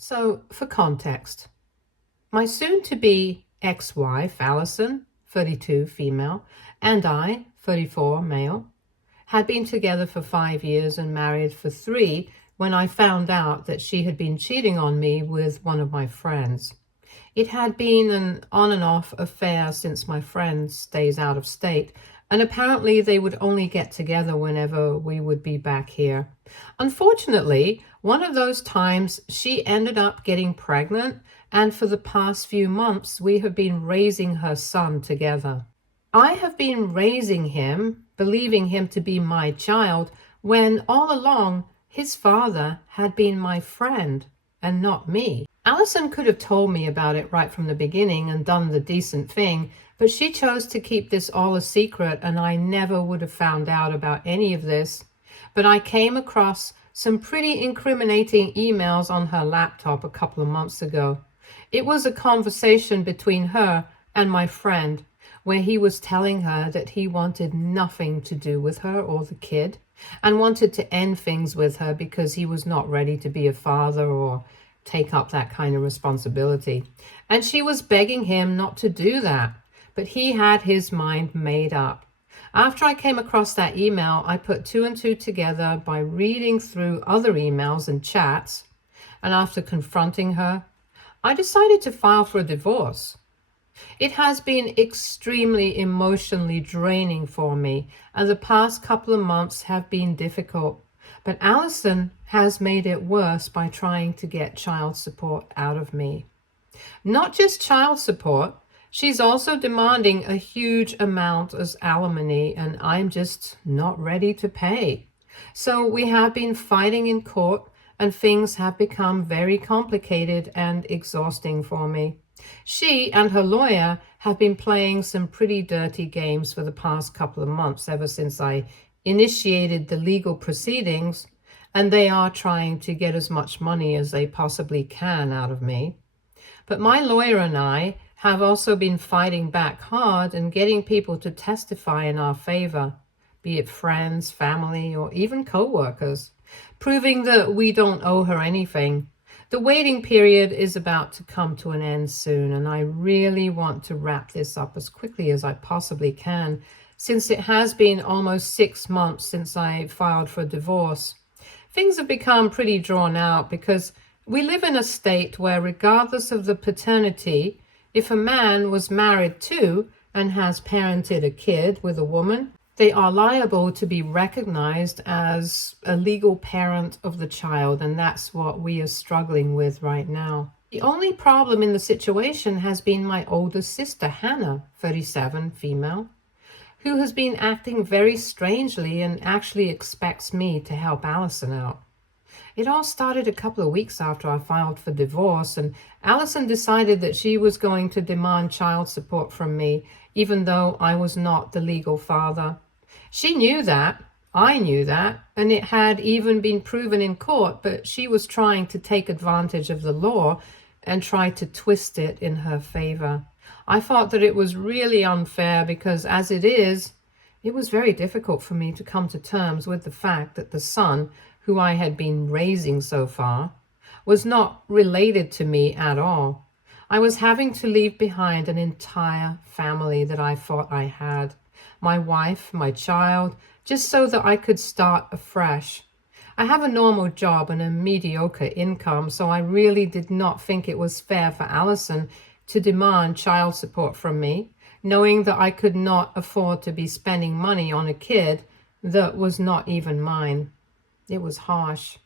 So, for context, my soon-to-be ex-wife, Allison, 32, female, and I, 34, male, had been together for 5 years and married for 3 when I found out that she had been cheating on me with one of my friends. It had been an on and off affair since my friend stays out of state, and apparently they would only get together whenever we would be back here. Unfortunately, one of those times she ended up getting pregnant, and for the past few months we have been raising her son together. I have been raising him, believing him to be my child, when all along his father had been my friend and not me. Allison could have told me about it right from the beginning and done the decent thing, but she chose to keep this all a secret, and I never would have found out about any of this. But I came across some pretty incriminating emails on her laptop a couple of months ago. It was a conversation between her and my friend, where he was telling her that he wanted nothing to do with her or the kid, and wanted to end things with her because he was not ready to be a father or take up that kind of responsibility. And she was begging him not to do that, but he had his mind made up. After I came across that email, I put 2 and 2 together by reading through other emails and chats, and after confronting her, I decided to file for a divorce. It has been extremely emotionally draining for me, and the past couple of months have been difficult. But Allison has made it worse by trying to get child support out of me. Not just child support, she's also demanding a huge amount as alimony, and I'm just not ready to pay. So we have been fighting in court, and things have become very complicated and exhausting for me. She and her lawyer have been playing some pretty dirty games for the past couple of months, ever since I initiated the legal proceedings, and they are trying to get as much money as they possibly can out of me. But my lawyer and I have also been fighting back hard and getting people to testify in our favor, be it friends, family, or even co-workers, proving that we don't owe her anything. The waiting period is about to come to an end soon, and I really want to wrap this up as quickly as I possibly can, since it has been almost 6 months since I filed for divorce. Things have become pretty drawn out because we live in a state where, regardless of the paternity, if a man was married to and has parented a kid with a woman, they are liable to be recognized as a legal parent of the child, and that's what we are struggling with right now. The only problem in the situation has been my older sister, Hannah, 37, female, who has been acting very strangely and actually expects me to help Allison out. It all started a couple of weeks after I filed for divorce, and Allison decided that she was going to demand child support from me, even though I was not the legal father. She knew that, I knew that, and it had even been proven in court, but she was trying to take advantage of the law and try to twist it in her favor. I thought that it was really unfair because, as it is, it was very difficult for me to come to terms with the fact that the son, who I had been raising so far, was not related to me at all. I was having to leave behind an entire family that I thought I had. My wife, my child, just so that I could start afresh. I have a normal job and a mediocre income, so I really did not think it was fair for Allison to demand child support from me, knowing that I could not afford to be spending money on a kid that was not even mine. It was harsh,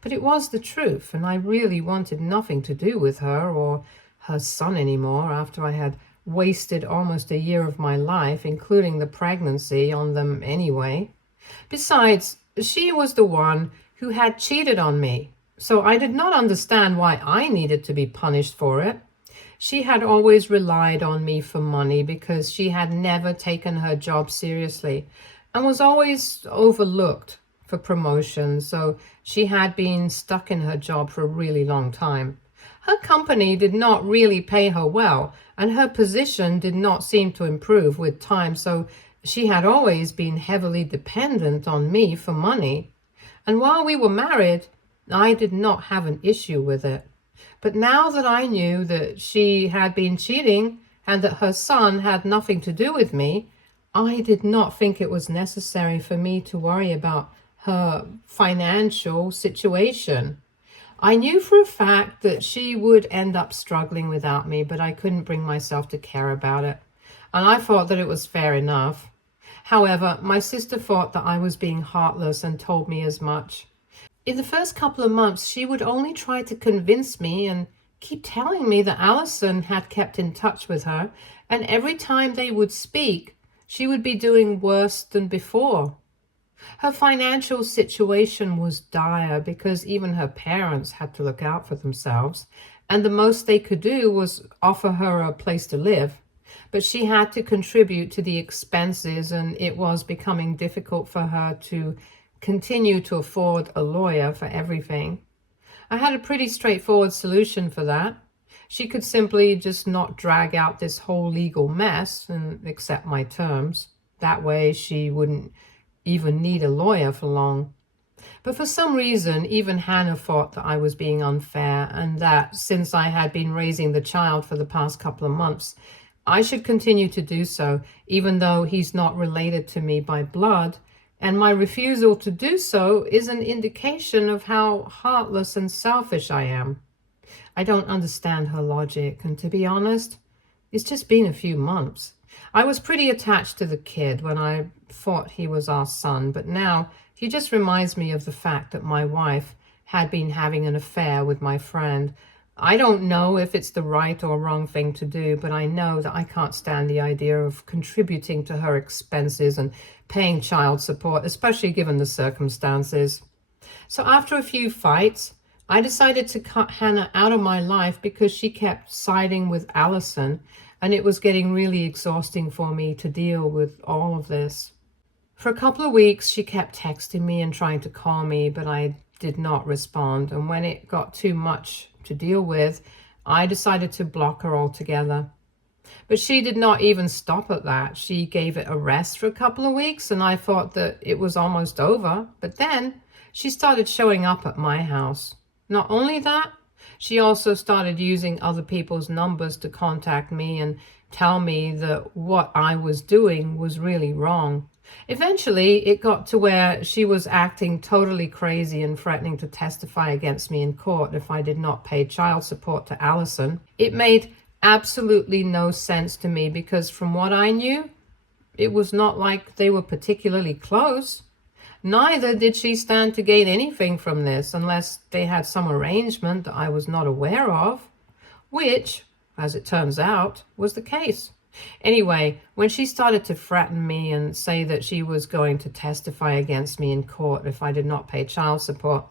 but it was the truth, and I really wanted nothing to do with her or her son anymore after I had wasted almost a year of my life, including the pregnancy, on them anyway. Besides, she was the one who had cheated on me, so I did not understand why I needed to be punished for it. She had always relied on me for money because she had never taken her job seriously and was always overlooked for promotion, so she had been stuck in her job for a really long time. Her company did not really pay her well, and her position did not seem to improve with time, so she had always been heavily dependent on me for money. And while we were married, I did not have an issue with it. But now that I knew that she had been cheating and that her son had nothing to do with me, I did not think it was necessary for me to worry about her financial situation. I knew for a fact that she would end up struggling without me, but I couldn't bring myself to care about it. And I thought that it was fair enough. However, my sister thought that I was being heartless and told me as much. In the first couple of months, she would only try to convince me and keep telling me that Allison had kept in touch with her, and every time they would speak, she would be doing worse than before. Her financial situation was dire because even her parents had to look out for themselves, and the most they could do was offer her a place to live. But she had to contribute to the expenses, and it was becoming difficult for her to continue to afford a lawyer for everything. I had a pretty straightforward solution for that. She could simply just not drag out this whole legal mess and accept my terms. That way she wouldn't even need a lawyer for long. But for some reason, even Hannah thought that I was being unfair, and that since I had been raising the child for the past couple of months, I should continue to do so, even though he's not related to me by blood, and my refusal to do so is an indication of how heartless and selfish I am. I don't understand her logic, and to be honest, it's just been a few months. I was pretty attached to the kid when I thought he was our son, but now he just reminds me of the fact that my wife had been having an affair with my friend. I don't know if it's the right or wrong thing to do, but I know that I can't stand the idea of contributing to her expenses and paying child support, especially given the circumstances. So after a few fights, I decided to cut Hannah out of my life because she kept siding with Allison, and it was getting really exhausting for me to deal with all of this. For a couple of weeks, she kept texting me and trying to call me, but I did not respond. And when it got too much to deal with, I decided to block her altogether. But she did not even stop at that. She gave it a rest for a couple of weeks, and I thought that it was almost over. But then she started showing up at my house. Not only that, she also started using other people's numbers to contact me and tell me that what I was doing was really wrong. Eventually, it got to where she was acting totally crazy and threatening to testify against me in court if I did not pay child support to Allison. It made absolutely no sense to me because from what I knew, it was not like they were particularly close. Neither did she stand to gain anything from this unless they had some arrangement that I was not aware of, which, as it turns out, was the case. Anyway, when she started to threaten me and say that she was going to testify against me in court if I did not pay child support,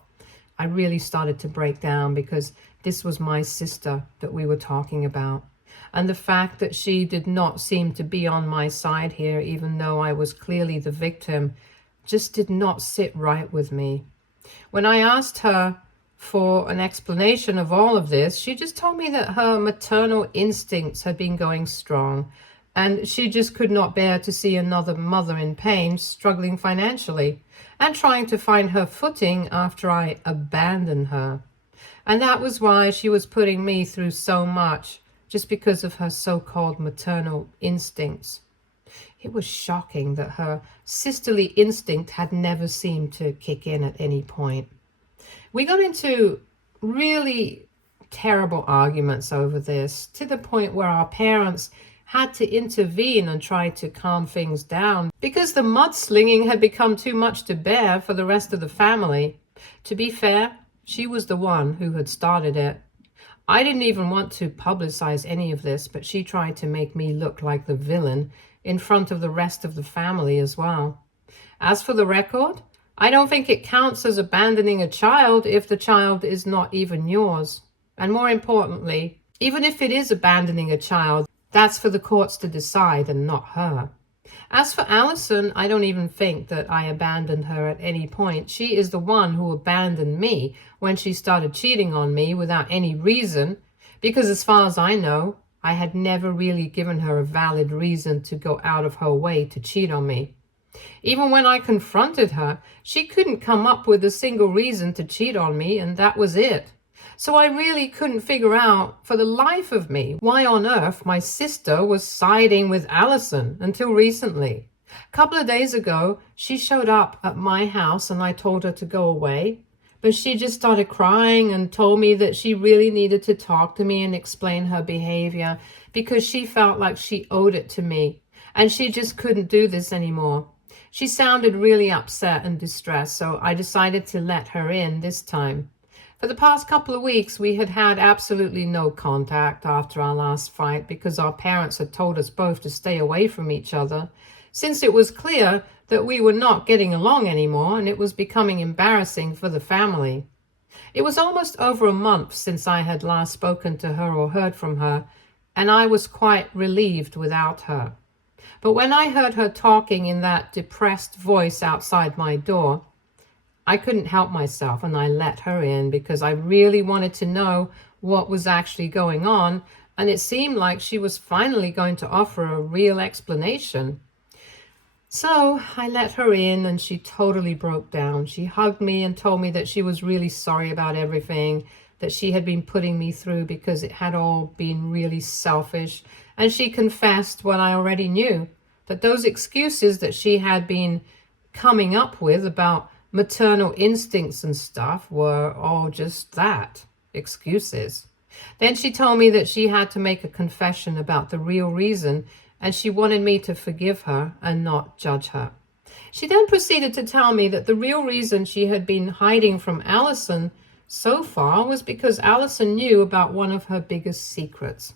I really started to break down because this was my sister that we were talking about. And the fact that she did not seem to be on my side here, even though I was clearly the victim, just did not sit right with me. When I asked her for an explanation of all of this, she just told me that her maternal instincts had been going strong, and she just could not bear to see another mother in pain, struggling financially, and trying to find her footing after I abandoned her. And that was why she was putting me through so much, just because of her so-called maternal instincts. It was shocking that her sisterly instinct had never seemed to kick in at any point. We got into really terrible arguments over this, to the point where our parents had to intervene and try to calm things down because the mudslinging had become too much to bear for the rest of the family. To be fair, she was the one who had started it. I didn't even want to publicize any of this, but she tried to make me look like the villain in front of the rest of the family as well. As for the record, I don't think it counts as abandoning a child if the child is not even yours. And more importantly, even if it is abandoning a child, that's for the courts to decide and not her. As for Allison, I don't even think that I abandoned her at any point. She is the one who abandoned me when she started cheating on me without any reason, because as far as I know, I had never really given her a valid reason to go out of her way to cheat on me. Even when I confronted her, she couldn't come up with a single reason to cheat on me, and that was it. So I really couldn't figure out for the life of me why on earth my sister was siding with Allison until recently. A couple of days ago, she showed up at my house and I told her to go away. But she just started crying and told me that she really needed to talk to me and explain her behavior because she felt like she owed it to me and she just couldn't do this anymore. She sounded really upset and distressed, so I decided to let her in this time. For the past couple of weeks, we had had absolutely no contact after our last fight because our parents had told us both to stay away from each other, since it was clear that we were not getting along anymore and it was becoming embarrassing for the family. It was almost over a month since I had last spoken to her or heard from her, and I was quite relieved without her. But when I heard her talking in that depressed voice outside my door, I couldn't help myself and I let her in because I really wanted to know what was actually going on, and it seemed like she was finally going to offer a real explanation. So I let her in and she totally broke down. She hugged me and told me that she was really sorry about everything that she had been putting me through because it had all been really selfish. And she confessed what I already knew, that those excuses that she had been coming up with about maternal instincts and stuff were all just that, excuses. Then she told me that she had to make a confession about the real reason, and she wanted me to forgive her and not judge her. She then proceeded to tell me that the real reason she had been hiding from Allison so far was because Allison knew about one of her biggest secrets.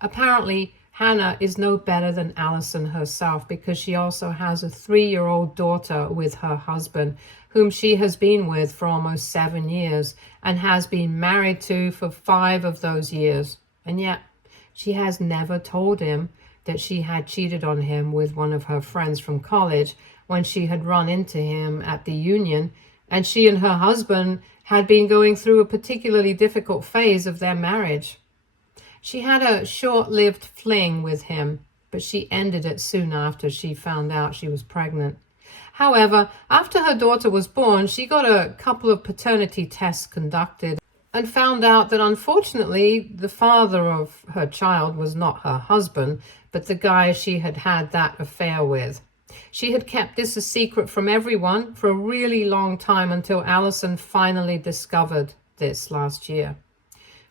Apparently, Hannah is no better than Allison herself because she also has a 3-year-old daughter with her husband, whom she has been with for almost 7 years and has been married to for 5 of those years. And yet, she has never told him that she had cheated on him with one of her friends from college when she had run into him at the union, and she and her husband had been going through a particularly difficult phase of their marriage. She had a short-lived fling with him, but she ended it soon after she found out she was pregnant. However, after her daughter was born, she got a couple of paternity tests conducted and found out that unfortunately the father of her child was not her husband, but the guy she had had that affair with. She had kept this a secret from everyone for a really long time until Allison finally discovered this last year.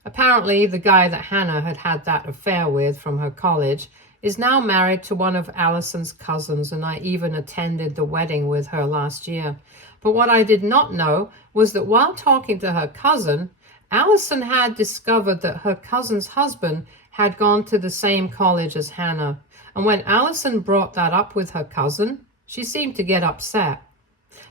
Apparently, the guy that Hannah had had that affair with from her college is now married to one of Allison's cousins, and I even attended the wedding with her last year. But what I did not know was that while talking to her cousin, Allison had discovered that her cousin's husband had gone to the same college as Hannah. And when Allison brought that up with her cousin, she seemed to get upset.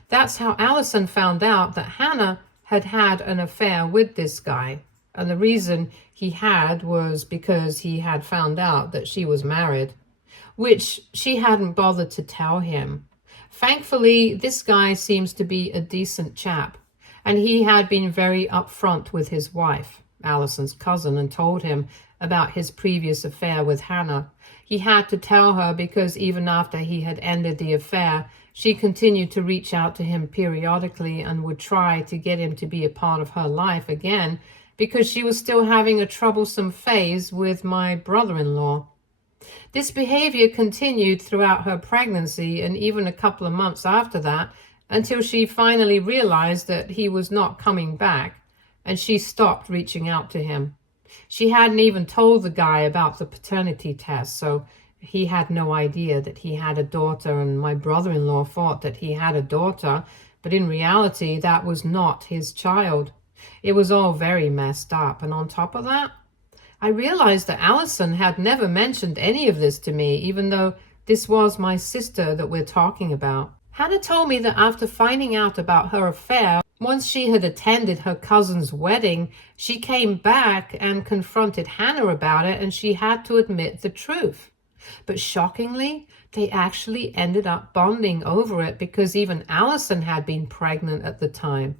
That's how Allison found out that Hannah had had an affair with this guy. And the reason he had was because he had found out that she was married, which she hadn't bothered to tell him. Thankfully, this guy seems to be a decent chap, and he had been very upfront with his wife, Allison's cousin, and told him about his previous affair with Hannah. He had to tell her because even after he had ended the affair, she continued to reach out to him periodically and would try to get him to be a part of her life again because she was still having a troublesome phase with my brother-in-law. This behavior continued throughout her pregnancy and even a couple of months after that, until she finally realized that he was not coming back, and she stopped reaching out to him. She hadn't even told the guy about the paternity test, so he had no idea that he had a daughter, and my brother-in-law thought that he had a daughter, but in reality that was not his child. It was all very messed up, and on top of that, I realized that Allison had never mentioned any of this to me, even though this was my sister that we're talking about. Hannah told me that after finding out about her affair, once she had attended her cousin's wedding, she came back and confronted Hannah about it, and she had to admit the truth. But shockingly, they actually ended up bonding over it because even Allison had been pregnant at the time.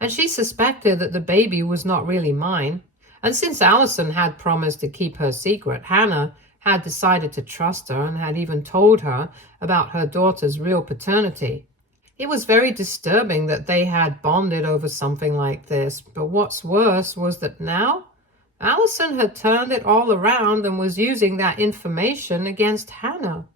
And she suspected that the baby was not really mine. And since Allison had promised to keep her secret, Hannah had decided to trust her and had even told her about her daughter's real paternity. It was very disturbing that they had bonded over something like this, but what's worse was that now Allison had turned it all around and was using that information against Hannah.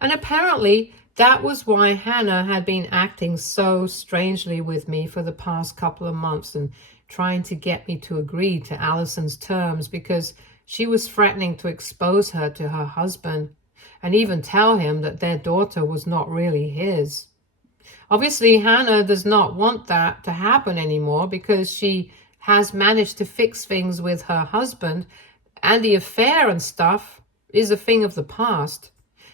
And apparently that was why Hannah had been acting so strangely with me for the past couple of months and trying to get me to agree to Allison's terms, because she was threatening to expose her to her husband and even tell him that their daughter was not really his. Obviously, Hannah does not want that to happen anymore because she has managed to fix things with her husband, and the affair and stuff is a thing of the past.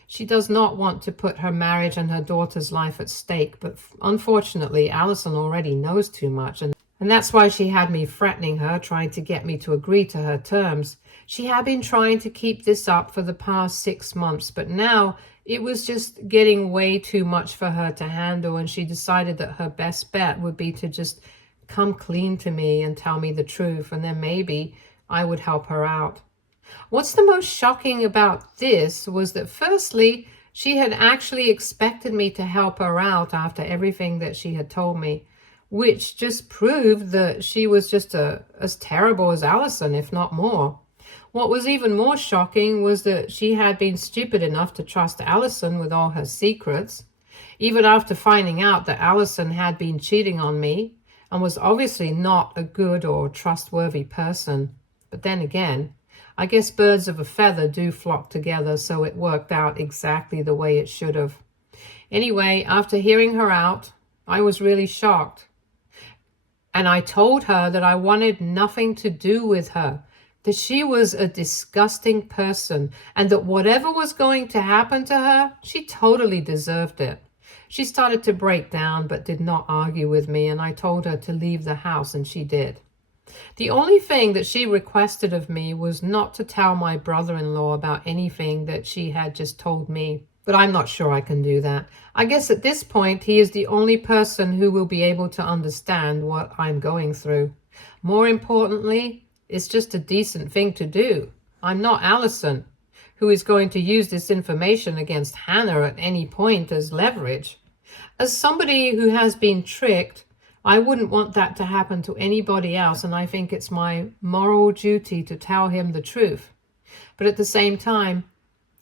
She does not want to put her marriage and her daughter's life at stake, but unfortunately, Allison already knows too much, and that's why she had me threatening her, trying to get me to agree to her terms. She had been trying to keep this up for the past 6 months, but now it was just getting way too much for her to handle, and she decided that her best bet would be to just come clean to me and tell me the truth, and then maybe I would help her out. What's the most shocking about this was that firstly, she had actually expected me to help her out after everything that she had told me, which just proved that she was just as terrible as Allison, if not more. What was even more shocking was that she had been stupid enough to trust Allison with all her secrets, even after finding out that Allison had been cheating on me and was obviously not a good or trustworthy person. But then again, I guess birds of a feather do flock together, so it worked out exactly the way it should have. Anyway, after hearing her out, I was really shocked. And I told her that I wanted nothing to do with her, that she was a disgusting person, and that whatever was going to happen to her, she totally deserved it. She started to break down but did not argue with me, and I told her to leave the house, and she did. The only thing that she requested of me was not to tell my brother-in-law about anything that she had just told me. But I'm not sure I can do that. I guess at this point, he is the only person who will be able to understand what I'm going through. More importantly, it's just a decent thing to do. I'm not Allison, who is going to use this information against Hannah at any point as leverage. As somebody who has been tricked, I wouldn't want that to happen to anybody else, and I think it's my moral duty to tell him the truth. But at the same time,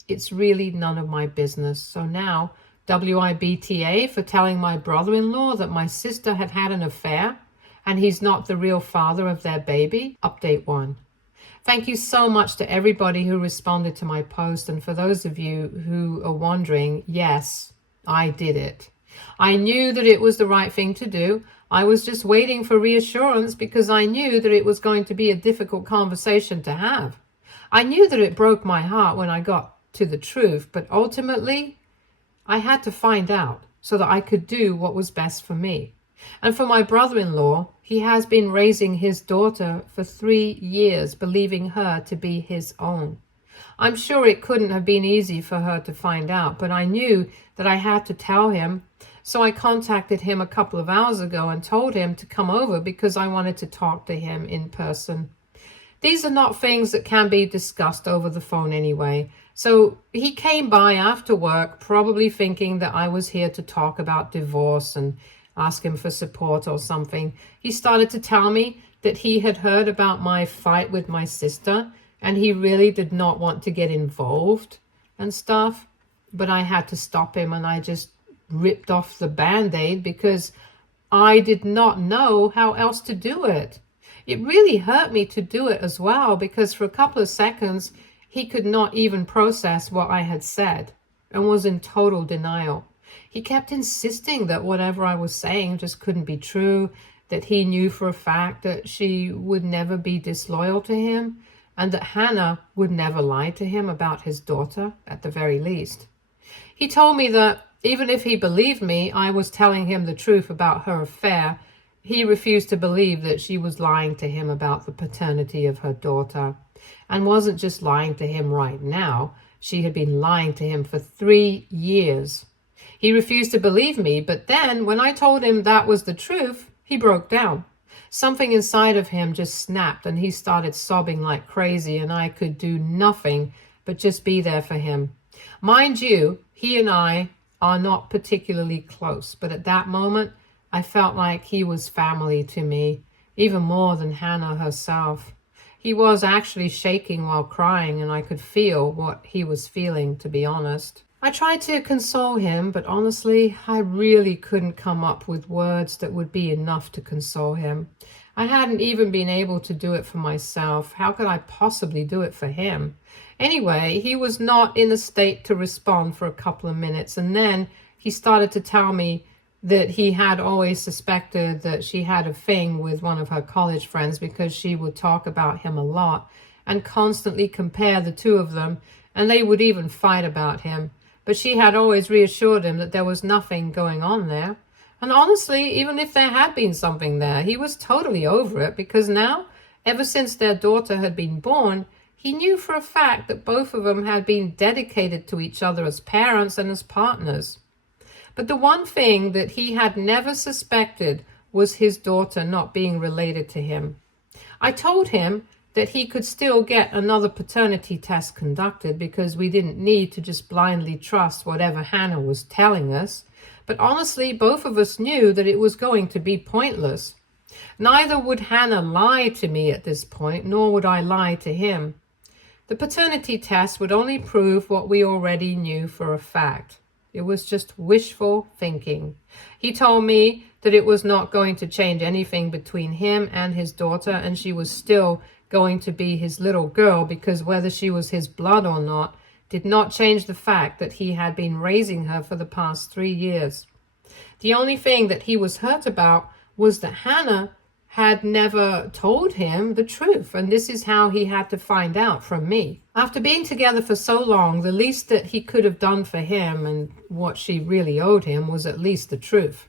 it's really none of my business. So now, WIBTA for telling my brother-in-law that my sister had had an affair and he's not the real father of their baby. Update 1. Thank you so much to everybody who responded to my post, and for those of you who are wondering, yes, I did it. I knew that it was the right thing to do. I was just waiting for reassurance because I knew that it was going to be a difficult conversation to have. I knew that it broke my heart when I got to the truth, but ultimately, I had to find out so that I could do what was best for me. And for my brother-in-law, he has been raising his daughter for 3 years, believing her to be his own. I'm sure it couldn't have been easy for her to find out, but I knew that I had to tell him. So I contacted him a couple of hours ago and told him to come over because I wanted to talk to him in person. These are not things that can be discussed over the phone anyway. So he came by after work, probably thinking that I was here to talk about divorce and ask him for support or something. He started to tell me that he had heard about my fight with my sister and he really did not want to get involved and stuff. But I had to stop him, and I just ripped off the Band-Aid because I did not know how else to do it. It really hurt me to do it as well, because for a couple of seconds, he could not even process what I had said and was in total denial. He kept insisting that whatever I was saying just couldn't be true, that he knew for a fact that she would never be disloyal to him, and that Hannah would never lie to him about his daughter, at the very least. He told me that even if he believed me, I was telling him the truth about her affair. He refused to believe that she was lying to him about the paternity of her daughter, and wasn't just lying to him right now. She had been lying to him for 3 years. He refused to believe me, but then when I told him that was the truth, he broke down. Something inside of him just snapped, and he started sobbing like crazy, and I could do nothing but just be there for him. Mind you, he and I are not particularly close, but at that moment, I felt like he was family to me, even more than Hannah herself. He was actually shaking while crying, and I could feel what he was feeling, to be honest. I tried to console him, but honestly, I really couldn't come up with words that would be enough to console him. I hadn't even been able to do it for myself. How could I possibly do it for him? Anyway, he was not in a state to respond for a couple of minutes, and then he started to tell me that he had always suspected that she had a thing with one of her college friends because she would talk about him a lot and constantly compare the two of them, and they would even fight about him. But she had always reassured him that there was nothing going on there. And honestly, even if there had been something there, he was totally over it, because now, ever since their daughter had been born, he knew for a fact that both of them had been dedicated to each other as parents and as partners. But the one thing that he had never suspected was his daughter not being related to him. I told him that he could still get another paternity test conducted, because we didn't need to just blindly trust whatever Hannah was telling us. But honestly, both of us knew that it was going to be pointless. Neither would Hannah lie to me at this point, nor would I lie to him. The paternity test would only prove what we already knew for a fact. It was just wishful thinking. He told me that it was not going to change anything between him and his daughter, and she was still going to be his little girl, because whether she was his blood or not did not change the fact that he had been raising her for the past 3 years. The only thing that he was hurt about was that Hannah had never told him the truth, and this is how he had to find out from me. After being together for so long, the least that he could have done for him, and what she really owed him, was at least the truth.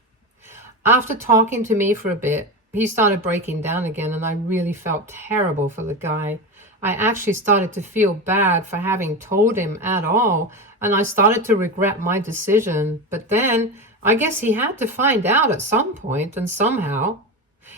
After talking to me for a bit, he started breaking down again, and I really felt terrible for the guy. I actually started to feel bad for having told him at all, and I started to regret my decision. But then, I guess he had to find out at some point, and somehow.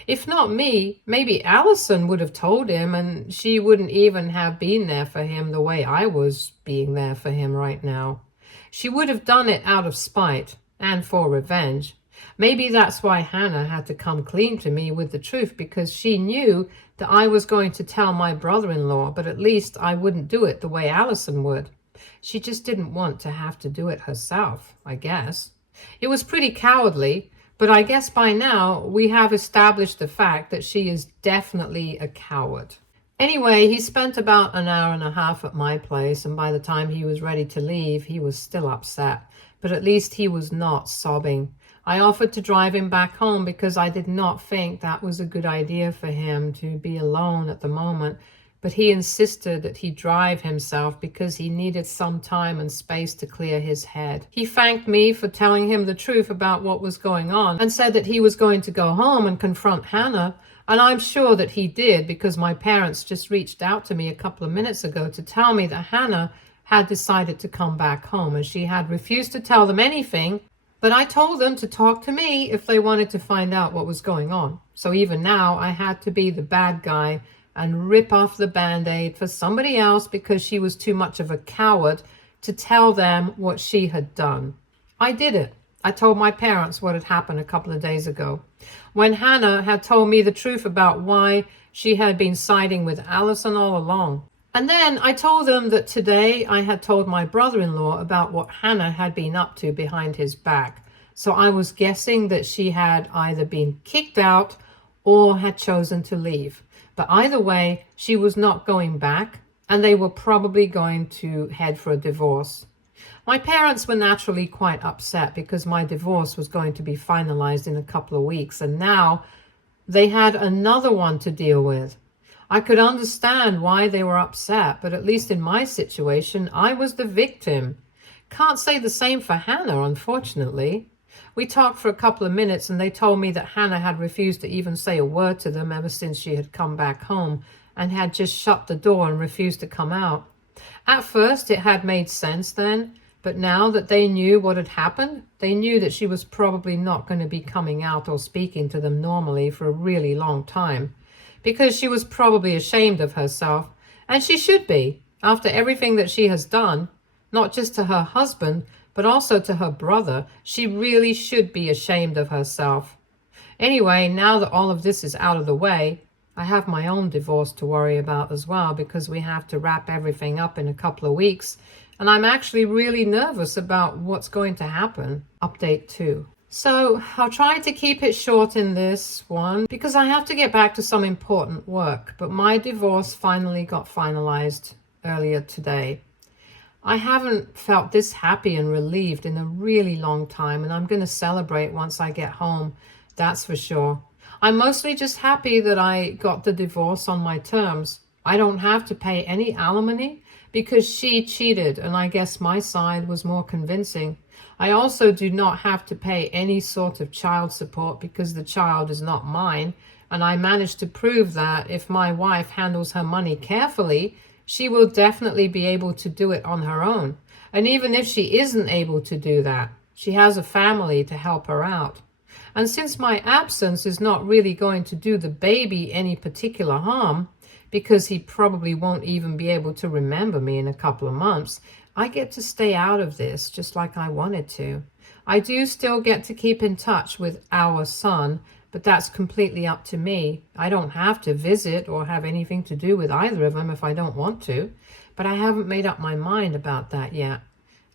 If not me, maybe Allison would have told him, and she wouldn't even have been there for him the way I was being there for him right now. She would have done it out of spite and for revenge. Maybe that's why Hannah had to come clean to me with the truth, because she knew that I was going to tell my brother-in-law, but at least I wouldn't do it the way Allison would. She just didn't want to have to do it herself, I guess. It was pretty cowardly, but I guess by now we have established the fact that she is definitely a coward. Anyway, he spent about an hour and a half at my place, and by the time he was ready to leave, he was still upset, but at least he was not sobbing. I offered to drive him back home because I did not think that was a good idea for him to be alone at the moment, but he insisted that he drive himself because he needed some time and space to clear his head. He thanked me for telling him the truth about what was going on and said that he was going to go home and confront Hannah, and I'm sure that he did, because my parents just reached out to me a couple of minutes ago to tell me that Hannah had decided to come back home, and she had refused to tell them anything. But I told them to talk to me if they wanted to find out what was going on. So even now, I had to be the bad guy and rip off the Band-Aid for somebody else because she was too much of a coward to tell them what she had done. I did it. I told my parents what had happened a couple of days ago, when Hannah had told me the truth about why she had been siding with Allison all along. And then I told them that today I had told my brother-in-law about what Hannah had been up to behind his back. So I was guessing that she had either been kicked out or had chosen to leave. But either way, she was not going back, and they were probably going to head for a divorce. My parents were naturally quite upset because my divorce was going to be finalized in a couple of weeks, and now they had another one to deal with. I could understand why they were upset, but at least in my situation, I was the victim. Can't say the same for Hannah, unfortunately. We talked for a couple of minutes, and they told me that Hannah had refused to even say a word to them ever since she had come back home, and had just shut the door and refused to come out. At first, it had made sense then, but now that they knew what had happened, they knew that she was probably not going to be coming out or speaking to them normally for a really long time, because she was probably ashamed of herself, and she should be, after everything that she has done, not just to her husband, but also to her brother. She really should be ashamed of herself. Anyway, now that all of this is out of the way, I have my own divorce to worry about as well, because we have to wrap everything up in a couple of weeks, and I'm actually really nervous about what's going to happen. Update 2. So I'll try to keep it short in this one because I have to get back to some important work, but my divorce finally got finalized earlier today. I haven't felt this happy and relieved in a really long time, and I'm going to celebrate once I get home, that's for sure. I'm mostly just happy that I got the divorce on my terms. I don't have to pay any alimony because she cheated, and I guess my side was more convincing. I also do not have to pay any sort of child support because the child is not mine, and I managed to prove that if my wife handles her money carefully, she will definitely be able to do it on her own. And even if she isn't able to do that, she has a family to help her out. And since my absence is not really going to do the baby any particular harm, because he probably won't even be able to remember me in a couple of months, I get to stay out of this just like I wanted to. I do still get to keep in touch with our son, but that's completely up to me. I don't have to visit or have anything to do with either of them if I don't want to, but I haven't made up my mind about that yet.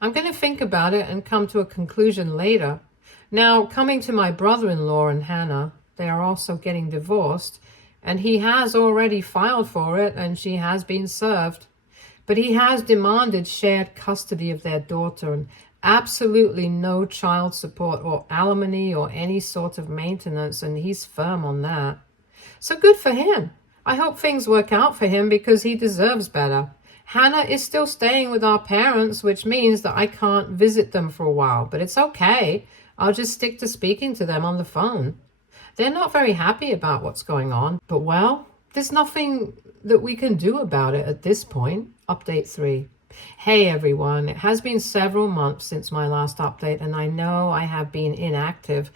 I'm going to think about it and come to a conclusion later. Now, coming to my brother-in-law and Hannah, they are also getting divorced, and he has already filed for it, and she has been served. But he has demanded shared custody of their daughter and absolutely no child support or alimony or any sort of maintenance, and he's firm on that. So good for him. I hope things work out for him because he deserves better. Hannah is still staying with our parents, which means that I can't visit them for a while, but it's okay. I'll just stick to speaking to them on the phone. They're not very happy about what's going on, but well, there's nothing that we can do about it at this point. Update 3. Hey everyone, it has been several months since my last update, and I know I have been inactive,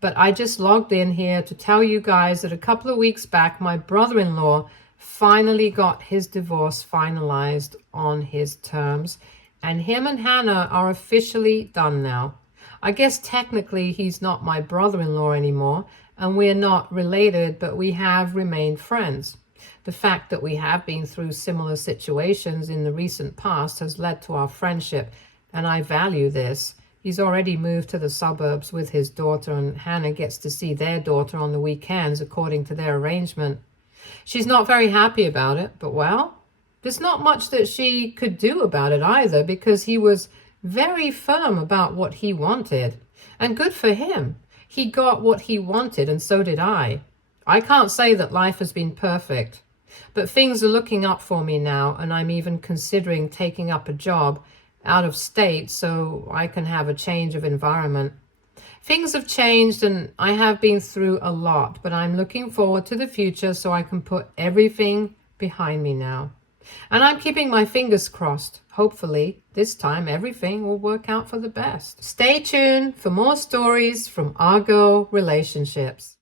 but I just logged in here to tell you guys that a couple of weeks back, my brother-in-law finally got his divorce finalized on his terms, and him and Hannah are officially done now. I guess technically he's not my brother-in-law anymore, and we're not related, but we have remained friends. The fact that we have been through similar situations in the recent past has led to our friendship, and I value this. He's already moved to the suburbs with his daughter, and Hannah gets to see their daughter on the weekends according to their arrangement. She's not very happy about it, but well, there's not much that she could do about it either, because he was very firm about what he wanted. And good for him. He got what he wanted, and so did I. I can't say that life has been perfect, but things are looking up for me now, and I'm even considering taking up a job out of state so I can have a change of environment. Things have changed, and I have been through a lot, but I'm looking forward to the future so I can put everything behind me now. And I'm keeping my fingers crossed. Hopefully, this time everything will work out for the best. Stay tuned for more stories from our girl relationships.